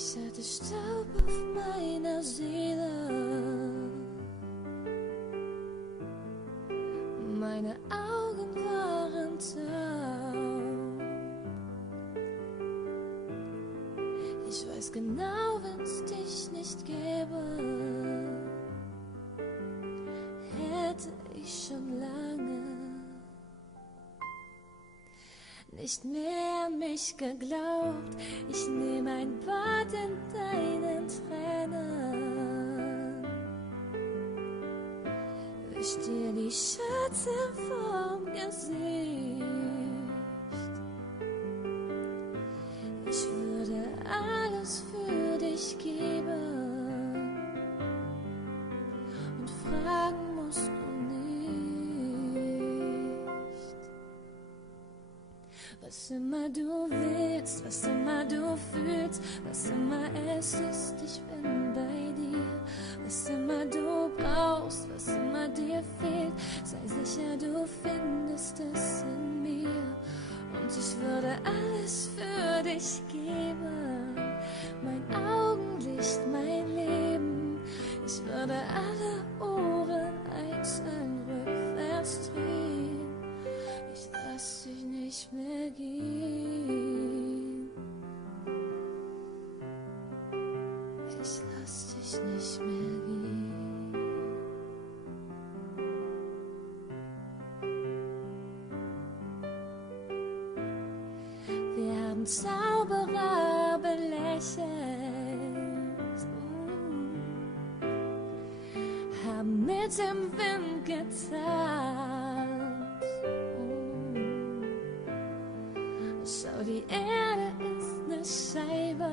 Ich hatte Staub auf meiner Seele, meine Augen waren taub. Ich weiß genau, wenn's dich nicht gäbe, hätte ich schon lange nicht mehr an mich geglaubt. Ich nehme ein Bad in deinen Tränen, wisch dir die Schürze vom Gesicht. Ich würde alles für dich geben und fragen musst du nicht. Was immer du willst, was immer du fühlst, was immer es ist, ich bin bei dir. Was immer du brauchst, was immer dir fehlt, sei sicher, du findest es in mir. Und ich würde alles für dich geben, mein Augenlicht, mein Leben. Ich würde alle Ohren einzeln rückwärts drehen. Ich lass dich nicht mehr gehen. Ich lass dich nicht mehr gehen. Wir haben Zauberer belächelt, haben mit dem Wind getanzt. Schau, die Erde ist ne Scheibe,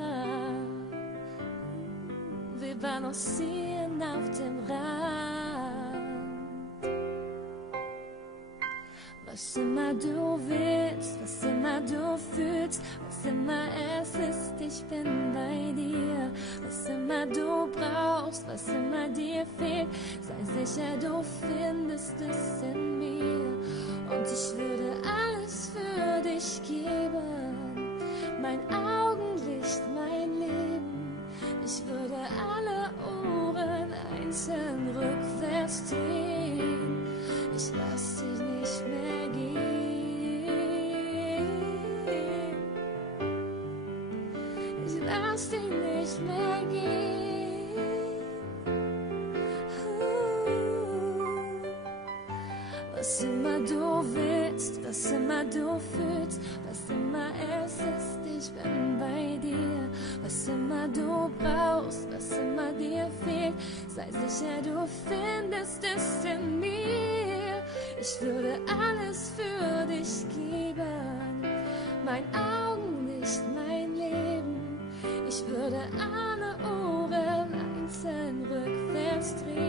wir balancieren auf dem Rand. Was immer du willst, was immer du fühlst, was immer es ist, ich bin bei dir. Was immer du brauchst, was immer dir fehlt, sei sicher, du findest es in mir. Und ich würde alles für dich geben, mein Augenlicht, mein Leben. Ich würde alle Ohren einzeln rückwärts drehen. Ich lass dich nicht mehr gehen. Ich lass dich nicht mehr gehen. Was immer du willst, was immer du fühlst, was immer es ist, ich bin bei dir. Was immer du brauchst, was immer dir fehlt, sei sicher, du findest es in mir. Ich würde alles für dich geben, mein Augenlicht, mein Leben. Ich würde alle Ohren einzeln rückwärts drehen.